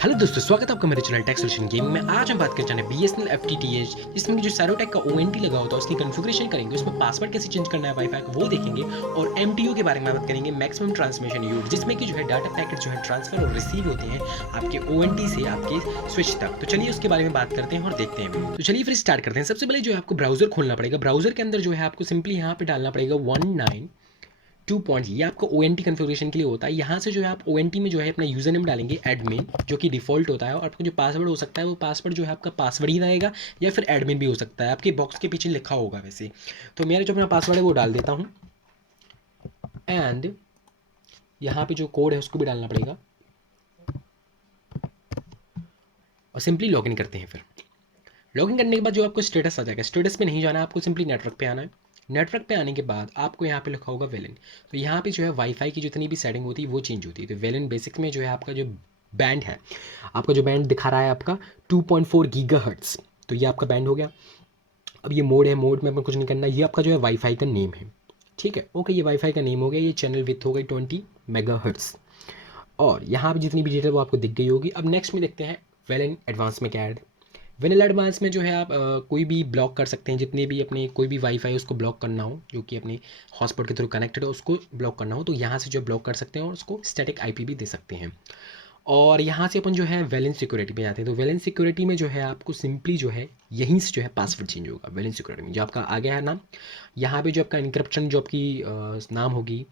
Hello दोस्तों, स्वागत है आपका मेरे चैनल टेक सॉल्यूशन गेमिंग में। आज हम बात करना चाहते हैं बीएसएनएल एफटीटीएच, जिसमें कि जो सारोटेक का ओएनटी लगा होता है उसकी कॉन्फ़िगरेशन करेंगे, उसमें पासवर्ड कैसे चेंज करना है वाईफाई का वो देखेंगे, और एमटीयू के बारे में बात करेंगे, मैक्सिमम ट्रांसमिशन यूनिट, जिसमें कि जो है डाटा पैकेट जो है ट्रांसफर और रिसीव होते हैं आपके ओएनटी से आपके स्विच तक। तो चलिए उसके बारे में बात करते हैं और देखते हैं। तो चलिए फिर स्टार्ट करते हैं। सबसे पहले जो है आपको ब्राउजर खोलना पड़ेगा। ब्राउजर के अंदर जो है आपको सिंपली यहाँ पे डालना पड़ेगा 2 पॉइंट्स। ये आपको ओ एन टी कन्फिग्रेशन के लिए होता है। यहाँ से जो है आप ओ एन टी में जो है अपना यूजर नेम डालेंगे एडमिन, जो कि डिफॉल्ट होता है, और आपका जो पासवर्ड हो सकता है वो पासवर्ड जो है आपका पासवर्ड ही रहेगा, या फिर एडमिन भी हो सकता है, आपके बॉक्स के पीछे लिखा होगा वैसे। तो मेरा जो अपना पासवर्ड है वो डाल देता हूँ, एंड यहाँ पे जो कोड है उसको भी डालना पड़ेगा, और सिंपली लॉग इन करते हैं। फिर लॉगिन करने के बाद जो आपको स्टेटस आ जाएगा, स्टेटस पे नहीं जाना है आपको, सिंपली नेटवर्क पे आना है। नेटवर्क पे आने के बाद आपको यहाँ पे लिखा होगा वेलिन। तो यहाँ पे जो है वाईफाई की जितनी भी सेटिंग होती है वो चेंज होती है। तो वेलिन बेसिक में जो है आपका जो बैंड है, आपका जो बैंड दिखा रहा है आपका 2.4 गीगाहर्ट्ज़, तो ये आपका बैंड हो गया। अब ये मोड है, मोड में अपना कुछ नहीं करना। ये आपका जो है वाईफाई का नेम है, ठीक है, ओके, ये वाईफाई का नेम हो गया। ये चैनल विथ हो गई 20 मेगाहर्ट्ज़, और यहाँ पे जितनी भी डिटेल वो आपको दिख गई होगी। अब नेक्स्ट में देखते हैं वेलिन एडवांस में क्या ऐड। वेनिला एडवांस में जो है आप कोई भी ब्लॉक कर सकते हैं, जितने भी अपने कोई भी वाईफाई उसको ब्लॉक करना हो, जो कि अपने हॉटस्पॉट के थ्रू कनेक्टेड है, उसको ब्लॉक करना हो तो यहाँ से जो ब्लॉक कर सकते हैं, और उसको स्टैटिक आईपी भी दे सकते हैं। और यहाँ से अपन जो है वेलेंस सिक्योरिटी पे जाते हैं। तो वेलेंस सिक्योरिटी में जो है आपको सिंपली जो है यहीं से जो है पासवर्ड चेंज होगा। वेलेंस सिक्योरिटी में जो आपका आ गया है नाम, यहाँ पे जो आपका इनक्रप्शन जो आपकी नाम होगी,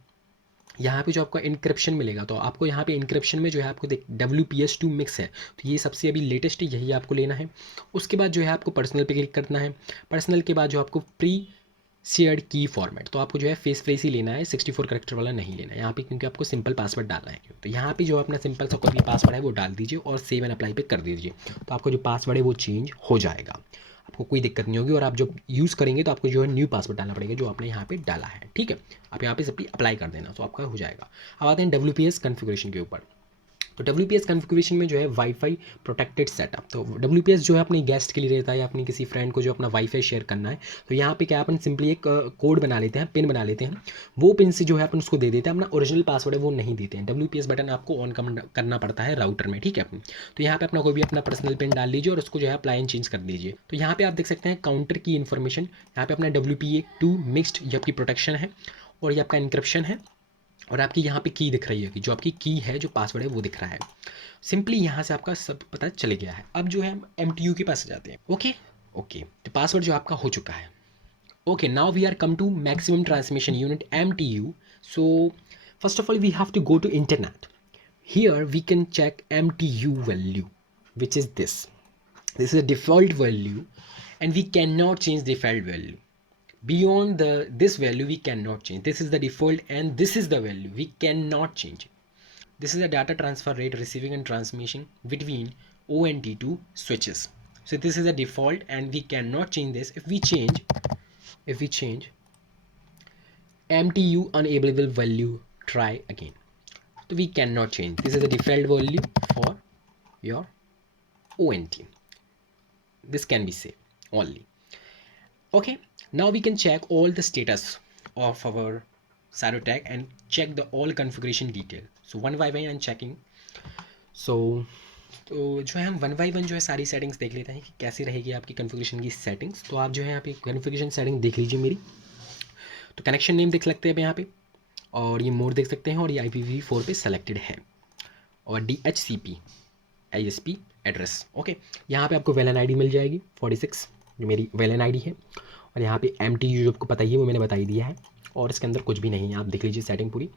यहाँ पे जो आपको इनक्रिप्शन मिलेगा, तो आपको यहाँ पे इनक्रिप्शन में जो है आपको देख WPS2 मिक्स है, तो ये सबसे अभी लेटेस्ट है, यही आपको लेना है। उसके बाद जो है आपको पर्सनल पे क्लिक करना है। पर्सनल के बाद जो आपको प्री शेयर्ड की फॉर्मेट, तो आपको जो है फेस फेस ही लेना है, 64 करेक्टर वाला नहीं लेना है यहाँ पे, क्योंकि आपको सिंपल पासवर्ड डालना है। तो यहाँ पे जो अपना सिंपल सा कोई भी पासवर्ड है वो डाल दीजिए और सेव एंड अप्लाई पे कर दीजिए, तो आपको जो पासवर्ड है वो चेंज हो जाएगा, आपको कोई दिक्कत नहीं होगी। और आप जब यूज़ करेंगे तो आपको जो है न्यू पासवर्ड डालना पड़ेगा, जो आपने यहाँ पे डाला है, ठीक है। आप यहाँ पे सिंपली अप्लाई कर देना, तो आपका हो जाएगा। अब आते हैं WPS कॉन्फ़िगरेशन के ऊपर। तो WPS कॉन्फ़िगरेशन में जो है वाईफाई प्रोटेक्टेड सेटअप, तो WPS जो है अपनी गेस्ट के लिए रहता है, या अपनी किसी फ्रेंड को जो अपना वाईफाई शेयर करना है, तो यहाँ पे क्या अपन सिंपली एक कोड बना लेते हैं, पिन बना लेते हैं। वो पिन से जो है अपन उसको दे देते हैं, अपना ओरिजिनल पासवर्ड है वो नहीं देते हैं। WPS बटन आपको ऑन करना पड़ता है राउटर में, ठीक है। तो यहाँ पे अपना कोई भी अपना पर्सनल पिन डाल लीजिए और उसको जो है अप्लाई एंड चेंज कर दीजिए। तो यहाँ पे आप देख सकते हैं काउंटर की इन्फॉर्मेशन, यहाँ पे अपना WPA2 मिक्स्ड ये आपकी प्रोटेक्शन है, और ये आपका इनक्रप्शन है, और आपकी यहाँ पे की दिख रही है कि जो आपकी की है, जो पासवर्ड है वो दिख रहा है। सिंपली यहाँ से आपका सब पता चल गया है। अब जो है हम MTU के पास जाते हैं। ओके ओके, तो पासवर्ड जो आपका हो चुका है। Okay, now we are come to maximum transmission unit MTU। So first of all we have to go to internet. Here we can check MTU value, which is this. This is a default value, and we cannot change default value. Beyond this value we cannot change. This is the default and this is the value we cannot change. This is the data transfer rate receiving and transmission between ONT to switches. So this is a default and we cannot change this. If we change MTU unavailable value, try again. So we cannot change. This is the default value for your ONT. This can be saved only. Okay, now we can check all the status of our Sarotag and check the all configuration detail. So one by one I'm checking. So तो जो है हम one by one जो है सारी settings देख लेते हैं कि कैसी रहेगी आपकी कन्फिग्रेशन की सेटिंग्स। तो आप जो है यहाँ पे कन्फिग्रेशन सेटिंग देख लीजिए मेरी। तो कनेक्शन नेम देख सकते हैं आप यहाँ पे, और ये मोड देख सकते हैं, और ये IPv4 पे सेलेक्टेड है, और DHCP ISP एड्रेस। ओके, यहाँ पे आपको वेलन आईडी मिल जाएगी 46, जो मेरी वेलन आईडी है, और यहाँ पे MTU जो आपको पता ही है वो मैंने बता ही दिया है, और इसके अंदर कुछ भी नहीं है, आप देख लीजिए सेटिंग पूरी।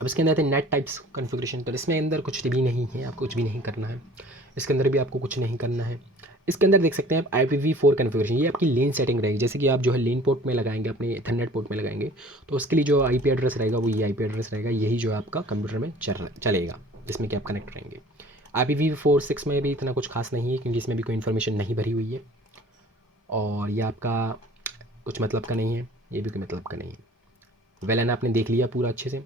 अब इसके अंदर आते हैं नेट टाइप्स कॉन्फ़िगरेशन, तो इसमें अंदर कुछ भी नहीं है, आपको कुछ भी नहीं करना है। इसके अंदर भी आपको कुछ नहीं करना है। इसके अंदर देख सकते हैं आप IPv4 कॉन्फ़िगरेशन, ये आपकी लेन सेटिंग रहेगी। जैसे कि आप जो है लेन पोर्ट में लगाएंगे, अपने इथरनेट पोर्ट में लगाएंगे, तो उसके लिए जो IP एड्रेस रहेगा वो ये IP एड्रेस रहेगा, यही जो है आपका कंप्यूटर में चलेगा, जिसमें कि आप कनेक्ट रहेंगे। IPv4 6 में भी इतना कुछ खास नहीं है, क्योंकि इसमें भी कोई इन्फॉर्मेशन नहीं भरी हुई है, और ये आपका कुछ मतलब का नहीं है, ये भी कोई मतलब का नहीं है। वेलन आपने देख लिया पूरा अच्छे से।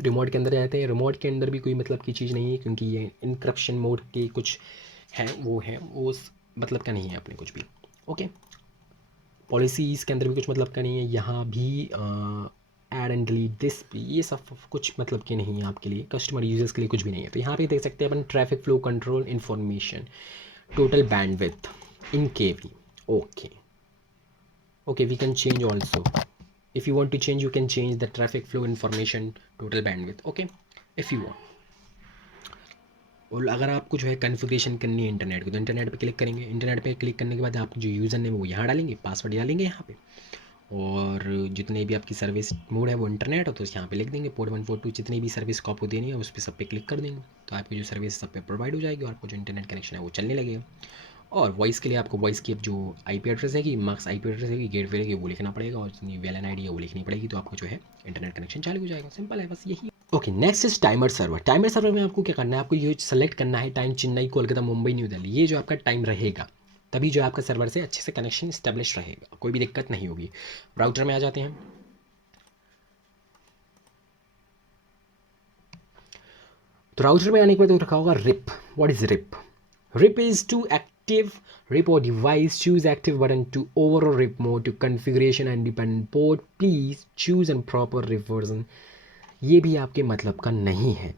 रिमोट के अंदर जाते हैं, रिमोट के अंदर भी कोई मतलब की चीज़ नहीं है, क्योंकि ये इनक्रप्शन मोड के कुछ हैं, वो उस मतलब का नहीं है अपने कुछ भी। ओके, पॉलिसीज़ के अंदर भी कुछ मतलब का नहीं है। यहाँ भी ऐड एंड डिलीट दिस, ये सब कुछ मतलब कि नहीं है आपके लिए, कस्टमर यूजर्स के लिए कुछ भी नहीं है। तो यहाँ पे देख सकते हैं अपन traffic flow control information, total bandwidth in KV. Okay okay, we can change also, if you want to change you can change the traffic flow information, total bandwidth, okay, if you want। और अगर आपको जो है configuration करनी है internet को, तो internet पे क्लिक करेंगे, इंटरनेट पे क्लिक करने के बाद आप जो यूज़र नेम है वो यहाँ डालेंगे, पासवर्ड डालेंगे यहाँ पे, और जितने भी आपकी सर्विस मोड है वो इंटरनेट हो तो यहाँ पे लिख देंगे पोर्ट 142, जितनी भी सर्विस को आपको देनी है उस पर सब पे क्लिक कर देंगे, तो आपकी जो सर्विस सब पे प्रोवाइड हो जाएगी और आपको जो इंटरनेट कनेक्शन है वो चलने लगेगा। और वॉइस के लिए आपको वॉइस की अब जो आईपी एड्रेस है कि मार्क्स आईपी एड्रेस है कि गेटवे है कि वो लिखना पड़ेगा, और जितनी वेलन आईडी है वो लिखनी पड़ेगी, तो आपको जो है इंटरनेट कनेक्शन चालू हो जाएगा। सिंपल है बस यही। Okay, next is timer server. Timer server में आपको क्या करना है, आपको ये सेलेक्ट करना है टाइम चेन्नई कोलकाता मुंबई न्यू दिल्ली, ये जो आपका टाइम रहेगा तभी जो आपका सर्वर से अच्छे से कनेक्शन इस्टेब्लिश रहेगा, कोई भी दिक्कत नहीं होगी। राउटर में आ जाते हैं। तो राउटर में आने के बाद तो रखा होगा RIP. What is RIP? RIP is to active RIP or device, choose active button to over or RIP mode to configuration and independent port, please choose and proper RIP version। ये भी आपके मतलब का नहीं है,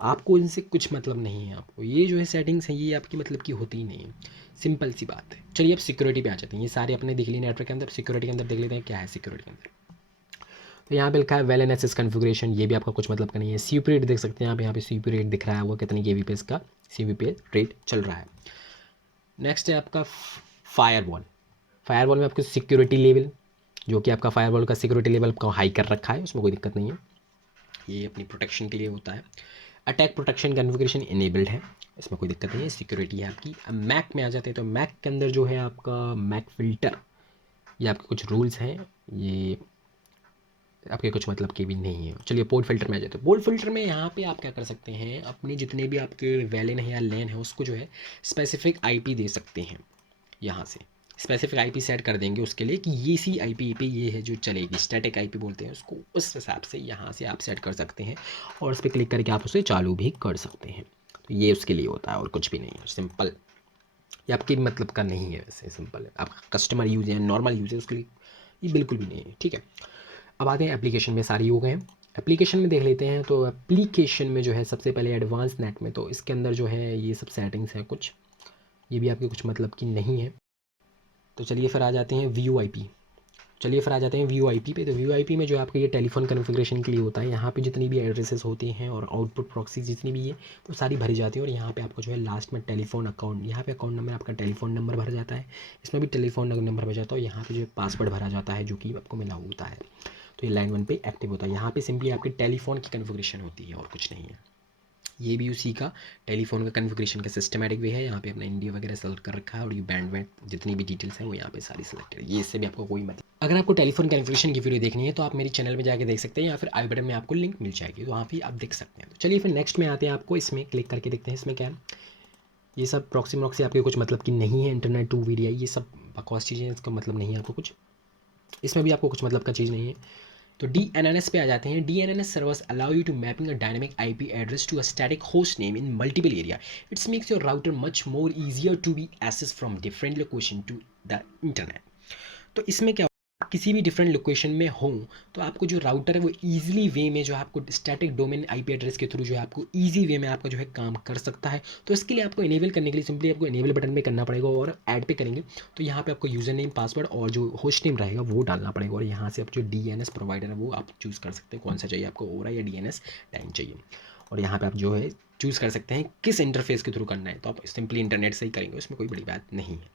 आपको इनसे कुछ मतलब नहीं है, आपको ये जो है सेटिंग्स हैं ये आपकी मतलब की होती ही नहीं है, सिंपल सी बात है। चलिए अब सिक्योरिटी पे आ जाते हैं, ये सारे अपने देख लिए नेटवर्क के अंदर, सिक्योरिटी के अंदर देख लेते हैं क्या है सिक्योरिटी के अंदर। तो यहाँ पे लिखा है well N S S configuration, ये भी आपका कुछ मतलब का नहीं है। CP रेट देख सकते हैं आप, यहाँ पे CP रेट दिख रहा है वो कितने KBPS का CP रेट चल रहा है। नेक्स्ट है आपका फायरवॉल। फायरवॉल में आपको सिक्योरिटी लेवल, जो कि आपका फायरवॉल का सिक्योरिटी लेवल आपका हाई कर रखा है, उसमें कोई दिक्कत नहीं है, ये अपनी प्रोटेक्शन के लिए होता है। अटैक प्रोटेक्शन कन्फिग्रेशन इनेबल्ड है, इसमें कोई दिक्कत नहीं है, सिक्योरिटी है आपकी। अब मैक में आ जाते हैं, तो मैक के अंदर जो है आपका मैक फ़िल्टर, ये आपके कुछ रूल्स हैं, ये आपके कुछ मतलब के भी नहीं है। चलिए पोर्ट फिल्टर में आ जाते हैं। पोर्ट फिल्टर में यहाँ पे आप क्या कर सकते हैं, अपने जितने भी आपके वैलन है या लैन है उसको जो है स्पेसिफिक IP दे सकते हैं, यहाँ से स्पेसिफिक IP सेट कर देंगे उसके लिए कि ये सी IP पे ये है जो चलेगी, स्टैटिक IP बोलते हैं उसको, उस हिसाब से यहाँ से आप सेट कर सकते हैं और उस पर क्लिक करके आप उसे चालू भी कर सकते हैं। तो ये उसके लिए होता है और कुछ भी नहीं है, सिंपल। ये आपके मतलब का नहीं है, वैसे सिंपल है, आपका कस्टमर यूज़ है नॉर्मल यूज़ है उसके लिए ये बिल्कुल भी नहीं है, ठीक है। अब आते हैं एप्लीकेशन में, सारी हो गए हैं। एप्लीकेशन में देख लेते हैं, तो एप्लीकेशन में जो है सबसे पहले एडवांस नेट में, तो इसके अंदर जो है ये सब सेटिंग्स हैं कुछ, ये भी आपके कुछ मतलब की नहीं है। तो चलिए फिर आ जाते हैं VoIP। चलिए फिर आ जाते हैं VoIP पे। तो VoIP में जो आपका ये टेलीफोन कन्फिग्रेशन के लिए होता है, यहाँ पे जितनी भी एड्रेसेस होती हैं और आउटपुट प्रॉक्सी जितनी भी है वो सारी भरी जाती है, और यहाँ पे आपको जो है लास्ट में टेलीफोन अकाउंट, यहाँ पे अकाउंट नंबर आपका टेलीफोन नंबर भरा जाता है, इसमें भी टेलीफोन नंबर भर जाता है, और यहाँ पे जो है पासवर्ड भरा जाता है जो कि आपको मिला होता है। तो ये लाइन 1 पे एक्टिव होता है, यहाँ पे सिंपली आपके टेलीफोन की कन्फिग्रेशन होती है और कुछ नहीं है। ये भी उसी का टेलीफोन का कन्फिग्रेशन का सिस्टमेटिक वे है, यहाँ पे अपना इंडिया वगैरह सेलेक्ट कर रखा है, और ये बैंडविड्थ जितनी भी डिटेल्स हैं वो यहाँ पे सारी सेलेक्टेड है, ये इससे भी आपको कोई मतलब। अगर आपको टेलीफोन कन्फिग्रेशन की वीडियो देखनी है तो आप मेरे चैनल में जाके देख सकते हैं, या फिर आई बटन में आपको लिंक मिल जाएगी, तो वहाँ पे आप देख सकते हैं। तो चलिए फिर नेक्स्ट में आते हैं, आपको इसमें क्लिक करके देखते हैं इसमें क्या है। ये सब प्रॉक्सी आपके कुछ मतलब की नहीं है, इंटरनेट टू VDI ये सब बकवास चीज़ें, इसका मतलब नहीं है आपको कुछ, इसमें भी आपको कुछ मतलब का चीज़ नहीं है। तो DNS पे आ जाते हैं। DNS servers allow you to mapping a dynamic IP address to a static host name in multiple area. It's makes your router much more easier to be access from different location to the internet. तो इसमें क्या, किसी भी different location में हो तो आपको जो राउटर है वो ईजिली वे में जो है आपको स्टैटिक डोमेन IP एड्रेस के थ्रू जो है आपको ईजी वे में आपका जो है काम कर सकता है। तो इसके लिए आपको इनेबल करने के लिए सिंपली आपको इनेबल बटन पे करना पड़ेगा, और ऐड पे करेंगे तो यहाँ पे आपको यूज़र नेम पासवर्ड और जो होस्ट नेम रहेगा वो डालना पड़ेगा, और यहाँ से आप जो DNS प्रोवाइडर है वो आप चूज़ कर सकते हैं कौन सा चाहिए आपको, ओरा या DNS टाइम चाहिए, और यहाँ पर आप जो है चूज़ कर सकते हैं किस इंटरफेस के थ्रू करना है, तो आप सिंपली इंटरनेट से ही करेंगे, उसमें कोई बड़ी बात नहीं है,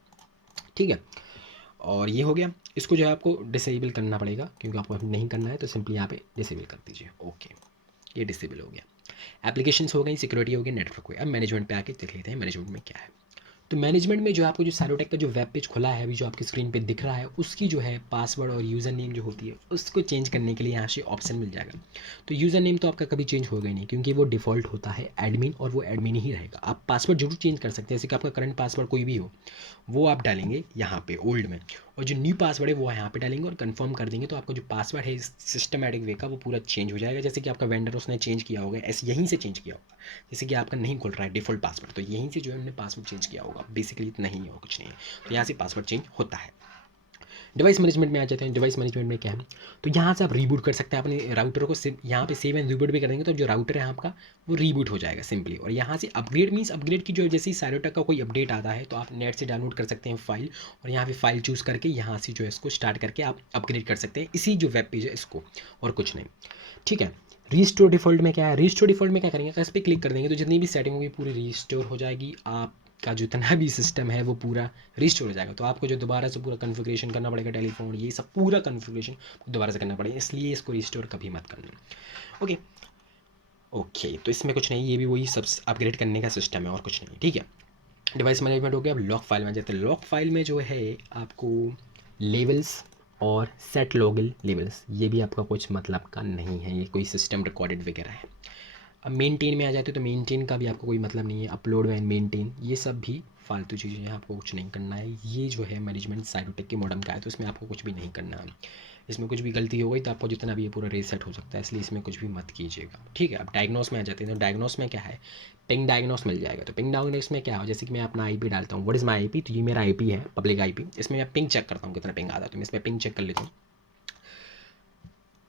ठीक है। और ये हो गया, इसको जो है आपको डिसेबल करना पड़ेगा क्योंकि आपको नहीं करना है, तो सिंपली यहाँ पे डिसेबल कर दीजिए। ओके, ये डिसेबल हो गया। एप्लीकेशंस हो गई, सिक्योरिटी हो गई, नेटवर्क हो गया। अब मैनेजमेंट पे आके देख लेते हैं मैनेजमेंट में क्या है। तो मैनेजमेंट में जो आपको जो साइरोटेक का जो वेब पेज खुला है अभी जो आपकी स्क्रीन पे दिख रहा है, उसकी जो है पासवर्ड और यूज़र नेम जो होती है उसको चेंज करने के लिए यहाँ से ऑप्शन मिल जाएगा। तो यूज़र नेम तो आपका कभी चेंज होगा ही नहीं क्योंकि वो डिफ़ॉल्ट होता है एडमिन, और वो एडमिन ही रहेगा। आप पासवर्ड जरूर चेंज कर सकते हैं, जैसे कि आपका करंट पासवर्ड कोई भी हो वो आप डालेंगे यहाँ पे ओल्ड में, और जो न्यू पासवर्ड है वो यहाँ पे डालेंगे और कंफर्म कर देंगे, तो आपका जो पासवर्ड है सिस्टमेटिक वे का वो पूरा चेंज हो जाएगा। जैसे कि आपका वेंडर उसने चेंज किया होगा, ऐसे यहीं से चेंज किया होगा, जैसे कि आपका नहीं खुल रहा है डिफ़ॉल्ट पासवर्ड, तो यहीं से जो है उन्होंने पासवर्ड चेंज किया होगा, बेसिकली इतना ही है और कुछ नहीं है। तो यहाँ से पासवर्ड चेंज होता है। डिवाइस मैनेजमेंट में आ जाते हैं। डिवाइस मैनेजमेंट में क्या है, तो यहाँ से आप रीबूट कर सकते हैं अपने राउटर को। यहाँ पे सेव एंड रीबूट भी कर देंगे तो जो राउटर है आपका वो रीबूट हो जाएगा सिंपली। और यहाँ से अपग्रेड मीन्स अपग्रेड की जो जैसे ही साइरोटेक का कोई अपडेट आता है तो आप नेट से डाउनलोड कर सकते हैं फाइल, और यहाँ पे फाइल चूज़ करके यहाँ से जो है इसको स्टार्ट करके आप अपग्रेड कर सकते हैं इसी जो वेब पेज है इसको, और कुछ नहीं। ठीक है। रीस्टोर डिफ़ॉल्ट में क्या है, रीस्टोर डिफ़ॉल्ट में क्या करेंगे, तो इस पर क्लिक कर देंगे तो जितनी भी सेटिंग होगी पूरी रीस्टोर हो जाएगी। आपका जितना भी सिस्टम है वो पूरा रीस्टोर हो जाएगा। तो आपको जो दोबारा से पूरा कन्फिग्रेशन करना पड़ेगा, टेलीफोन ये सब पूरा कन्फिग्रेशन दोबारा से करना पड़ेगा, इसलिए इसको रीस्टोर कभी मत करना। ओके ओके, तो इसमें कुछ नहीं, ये भी वही सब अपग्रेड करने का सिस्टम है और कुछ नहीं। ठीक है, डिवाइस मैनेजमेंट हो गया। अब लॉक फाइल में जाते हैं। लॉक फाइल में जो है आपको लेवल्स और सेट लॉगिन लेवल्स, ये भी आपका कुछ मतलब का नहीं है, ये कोई सिस्टम रिकॉर्डेड वगैरह है। अब मेनटेन में आ जाते हो तो मेनटेन का भी आपको कोई मतलब नहीं है। अपलोड एंड मेनटेन ये सब भी फालतू चीज़ें हैं, आपको कुछ नहीं करना है। ये जो है मैनेजमेंट साइरोटेक के मॉडम का है तो इसमें आपको कुछ भी नहीं करना है। इसमें कुछ भी गलती हो गई तो आपको जितना भी ये पूरा रीसेट हो सकता है, इसलिए इसमें कुछ भी मत कीजिएगा। ठीक है, अब डायग्नोस में आ जाते हैं। तो डायग्नोस में क्या है, पिंग डायग्नोस मिल जाएगा। तो पिंग डायग्नोस में क्या हो, जैसे कि मैं अपना आईपी डालता हूँ, व्हाट इज़ माय आईपी, तो ये मेरा आईपी है, पब्लिक आईपी। इसमें मैं पिंग चेक करता हूँ कितना पिंग आता है, तो मैं इसमें पिंग चेक कर लेता हूँ।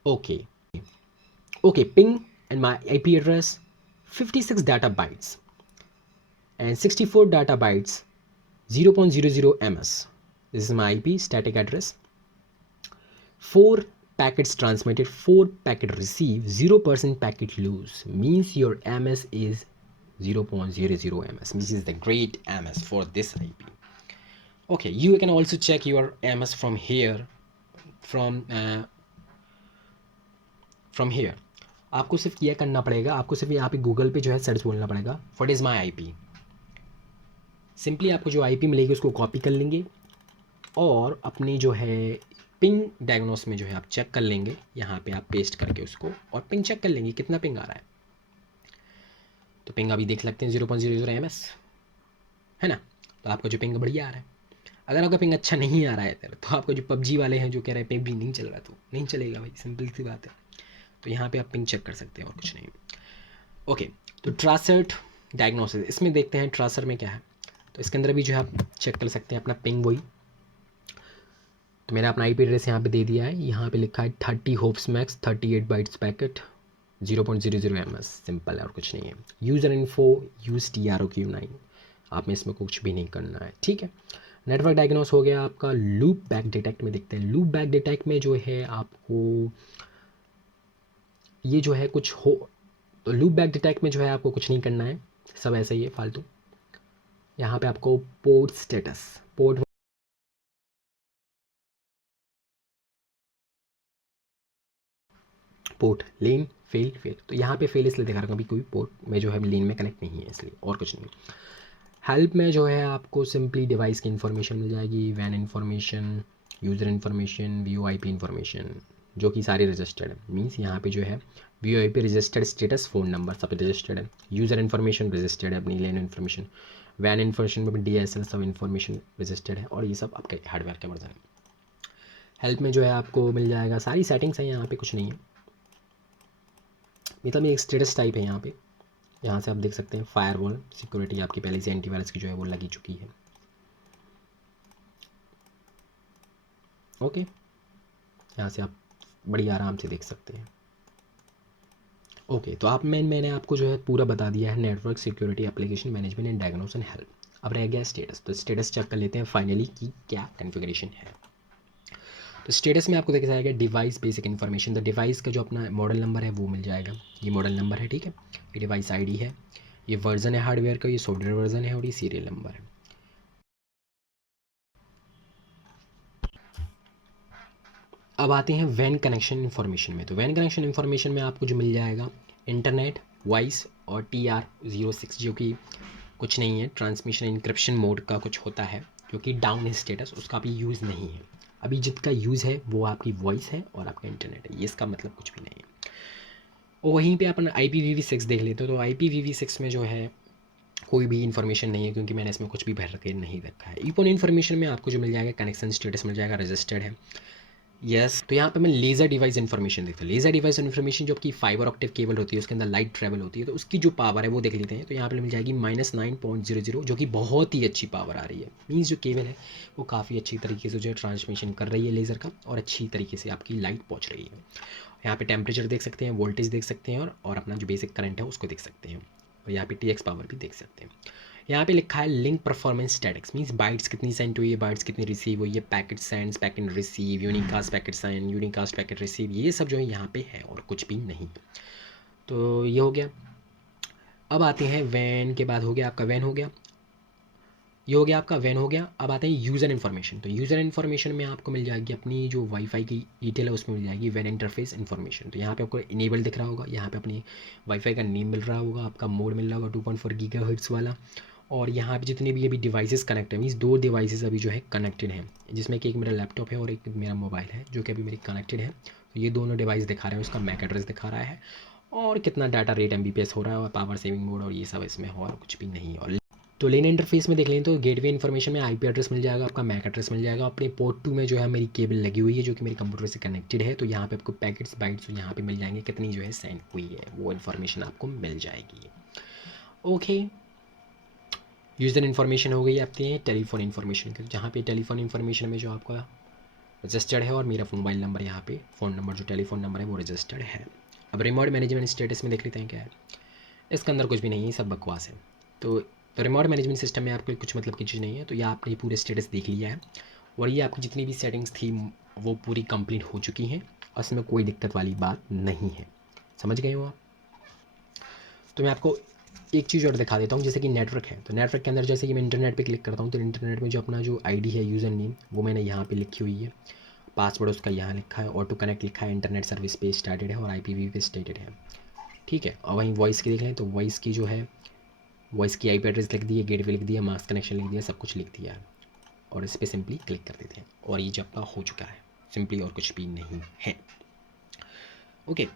Okay okay, ping and my IP address 56 data bytes and 64 data bytes 0.00 ms. This is my IP static address. 4 packets transmitted, 4 packet received, 0% packet lose, means your ms is 0.00 ms, which is the great ms for this IP. Okay, you can also check your ms from here, from here. आपको सिर्फ ये करना पड़ेगा, आपको सिर्फ यहाँ पे Google पे जो है सर्च बोलना पड़ेगा, what is my IP. Simply आपको जो आईपी मिलेगी उसको कॉपी कर लेंगे और अपनी जो है पिंग डायग्नोस में जो है आप चेक कर लेंगे, यहाँ पे आप पेस्ट करके उसको, और पिंग चेक कर लेंगे कितना पिंग आ रहा है। तो पिंग अभी देख सकते हैं 0.00 ms है ना, तो आपका जो पिंग बढ़िया आ रहा है। अगर आपका पिंग अच्छा नहीं आ रहा है तो आपको जो पबजी वाले हैं जो कह रहे हैं पबजी नहीं चल रहा, तो नहीं चलेगा भाई, सिंपल सी बात है। तो यहाँ पे आप पिंग चेक कर सकते हैं और कुछ नहीं। ओके, तो ट्रासर्ट डायग्नोसिस, इसमें देखते हैं ट्रासर में क्या है। तो इसके अंदर भी जो है आप चेक कर सकते हैं अपना पिंग वही। तो मैंने अपना आईपी एड्रेस यहाँ पे दे दिया है, यहाँ पे लिखा है 30 hopes max 38 bytes packet 0.00 ms, simple है और कुछ नहीं है। यूज़र इन्फो यूज TROQ9, आप में इसमें कुछ भी नहीं करना है। ठीक है, नेटवर्क डायग्नोस हो गया आपका। लूप बैक डिटेक्ट में देखते हैं। लूप बैक डिटेक्ट में जो है आपको ये जो है कुछ हो, तो लूप बैक डिटेक्ट में जो है आपको कुछ नहीं करना है, सब ऐसा ही है फालतू। यहाँ पे आपको पोर्ट स्टेटस, पोर्ट लेन फेल, तो यहाँ पे फेल इसलिए दिखा रहा हूँ अभी कोई पोर्ट में जो है लेन में कनेक्ट नहीं है इसलिए, और कुछ नहीं। हेल्प में जो है आपको सिंपली डिवाइस की इन्फॉर्मेशन मिल जाएगी, वैन information, user information, VoIP information, जो कि सारी रजिस्टर्ड है। मीन्स यहाँ पे जो है VoIP registered status, phone number सब रजिस्टर्ड है। यूज़र इन्फॉर्मेशन रजिस्टर्ड है अपनी, लेन इन्फॉर्मेशन, वैन इन्फॉर्मेशन में DSL सब इन्फॉर्मेशन रजिस्टर्ड है, और ये सब आपके हार्डवेयर के वर्जन है। हेल्प में जो है आपको मिल जाएगा सारी सेटिंग्स हैं, यहाँ पे कुछ नहीं है, मतलब ये एक स्टेटस टाइप है। यहाँ पे यहाँ से आप देख सकते हैं फायरवॉल सिक्योरिटी आपकी पहले से एंटीवायरस की जो है वो लगी चुकी है। ओके, यहाँ से आप बड़ी आराम से देख सकते हैं। ओके, तो आप मैंने आपको जो है पूरा बता दिया है network security, application management and diagnose and help. अब रह गया स्टेटस, तो स्टेटस चेक कर लेते हैं फाइनली कि क्या कॉन्फ़िगरेशन है। तो स्टेटस में आपको देखा जाएगा डिवाइस बेसिक इन्फॉर्मेशन, तो डिवाइस का जो अपना मॉडल नंबर है वो मिल जाएगा, ये मॉडल नंबर है। ठीक है, ये डिवाइस ID है, ये वर्जन है हार्डवेयर का, ये सॉफ्टवेयर वर्जन है, और ये सीरियल नंबर है। अब आते हैं वैन कनेक्शन इन्फॉर्मेशन में। तो वैन कनेक्शन इन्फॉर्मेशन में आपको जो मिल जाएगा इंटरनेट, वॉइस और TR06, जो कि कुछ नहीं है, ट्रांसमिशन इंक्रिप्शन मोड का कुछ होता है जो कि डाउन है स्टेटस, उसका भी यूज़ नहीं है अभी। जिसका यूज़ है वो आपकी वॉइस है और आपका इंटरनेट है, ये इसका मतलब कुछ भी नहीं है। और वहीं पे अपन IPv6 देख लेते हो, तो IPv6 में जो है कोई भी इन्फॉर्मेशन नहीं है, क्योंकि मैंने इसमें कुछ भी भर के नहीं रखा है। ईपॉन इन्फॉर्मेशन में आपको जो मिल जाएगा कनेक्शन स्टेटस मिल जाएगा, रजिस्टर्ड है, यस, तो यहाँ पे मैं लेज़र डिवाइस इन्फॉर्मेशन देखता हूँ। लेज़र डिवाइस इन्फॉर्मेशन जो आपकी फाइबर ऑप्टिक केबल होती है, उसके अंदर लाइट ट्रैवल होती है, तो उसकी जो पावर है वो देख लेते हैं। तो यहाँ पे मिल जाएगी -9.00, जो कि बहुत ही अच्छी पावर आ रही है। मीन्स जो केबल है वो काफ़ी अच्छी तरीके से जो है ट्रांसमिशन कर रही है लेज़र का, और अच्छी तरीके से आपकी लाइट पहुँच रही है। यहाँ पे टेम्परेचर देख सकते हैं, वोल्टेज देख सकते हैं, और अपना जो बेसिक करंट है उसको देख सकते हैं, और यहाँ पे TX पावर भी देख सकते हैं। यहाँ पे लिखा है link performance statics, means bytes कितनी सेंड हुई है, बाइट्स कितनी रिसीव हुई है, packet sends, packet receive, unicast packet send, unicast packet receive, ये सब जो है यहाँ पे है और कुछ भी नहीं। तो ये हो गया। अब आते हैं वैन के बाद, हो गया आपका वैन, हो गया ये, हो गया आपका वैन हो गया। अब आते हैं यूज़र इन्फॉर्मेशन। तो यूज़र इन्फॉर्मेशन में आपको मिल जाएगी अपनी जो वाईफाई की डिटेल है, उसमें मिल जाएगी वैन इंटरफेस इन्फॉर्मेशन। तो यहाँ पे आपको इनेबल दिख रहा होगा, यहाँ पे अपनी वाईफाई का नेम मिल रहा होगा, आपका मोड मिल रहा होगा 2.4 गीगाहर्ट्ज़ वाला, और यहाँ पे जितने भी अभी डिवाइसेस कनेक्ट है, मीन्स 2 डिवाइसेस अभी जो है कनेक्टेड हैं, जिसमें कि एक मेरा लैपटॉप है और एक मेरा मोबाइल है जो कि अभी मेरी कनेक्टेड है। तो ये दोनों डिवाइस दिखा रहे हैं, उसका मैक एड्रेस दिखा रहा है, और कितना डाटा रेट MBPS हो रहा है, और पावर सेविंग मोड, और ये सब इसमें हो, और कुछ भी नहीं। और तो लेन इंटरफेस में देख लें तो गेटवे इन्फॉर्मेशन में IP एड्रेस मिल जाएगा, आपका मैक एड्रेस मिल जाएगा, अपने पोर्ट 2 में जो है मेरी केबल लगी हुई है जो कि मेरे कंप्यूटर से कनेक्टेड है। तो यहाँ पे आपको पैकेट्स बाइट्स यहाँ पे मिल जाएंगे, कितनी जो है सेंड हुई है वो इन्फॉर्मेशन आपको मिल जाएगी। ओके, यूज़र इन्फॉर्मेशन हो गई आपके हैं टेलीफोन इन्फॉर्मेशन की, जहाँ पे टेलीफोन इन्फॉर्मेशन में जो आपका रजिस्टर्ड है, और मेरा मोबाइल नंबर यहाँ पे फ़ोन नंबर जो टेलीफोन नंबर है वो रजिस्टर्ड है। अब रिमोट मैनेजमेंट स्टेटस में देख लेते हैं क्या है। इसके अंदर कुछ भी नहीं है, सब बकवास है। तो रिमोट मैनेजमेंट सिस्टम में आपको कुछ मतलब की चीज़ नहीं है। तो ये आपने पूरे स्टेटस देख लिया है, और ये आपकी जितनी भी सेटिंग्स थी वो पूरी कंप्लीट हो चुकी हैं, और इसमें कोई दिक्कत वाली बात नहीं है। समझ गए हो आप? तो मैं आपको एक चीज़ और दिखा देता हूँ, जैसे कि नेटवर्क है। तो नेटवर्क के अंदर जैसे कि मैं इंटरनेट पे क्लिक करता हूँ, तो इंटरनेट में जो अपना जो ID है, यूज़र नेम, वो मैंने यहाँ पे लिखी हुई है, पासवर्ड उसका यहाँ लिखा है, ऑटो कनेक्ट लिखा है, इंटरनेट सर्विस पे स्टार्टेड है, और IPv पे स्टेटेड है। ठीक है, और वहीं वॉइस की देख लें तो वॉइस की जो है, वॉइस की IP एड्रेस लिख दी है, गेटवे लिख दिया, मास्क कनेक्शन लिख दिया, सब कुछ लिख दिया है, और इस पर सिंपली क्लिक कर देते हैं, और ये जब हो चुका है सिंपली, और कुछ भी नहीं है। ओके,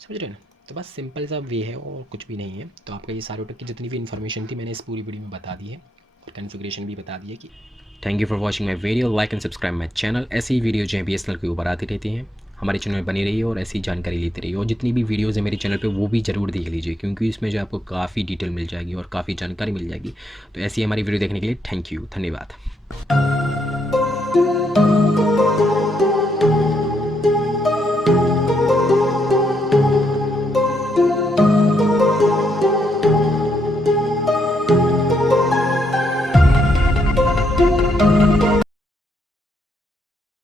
समझ रहे हो ना? तो बस सिंपल सा वे है और कुछ भी नहीं है। तो आपका ये सारोटेक की जितनी भी इन्फॉर्मेशन थी मैंने इस पूरी वीडियो में बता दी है, और कॉन्फ़िगरेशन भी बता दी है कि thank you for watching my video, like and subscribe my channel. ऐसी ही वीडियो जो है BSNL के ऊपर आती रहती हैं, हमारे चैनल में बनी रहिए और ऐसी जानकारी लेते रहिए, और जितनी भी वीडियोज़ है मेरे चैनल पे वो भी ज़रूर देख लीजिए, क्योंकि इसमें जो आपको काफ़ी डिटेल मिल जाएगी और काफ़ी जानकारी मिल जाएगी। तो ऐसी हमारी वीडियो देखने के लिए थैंक यू, धन्यवाद।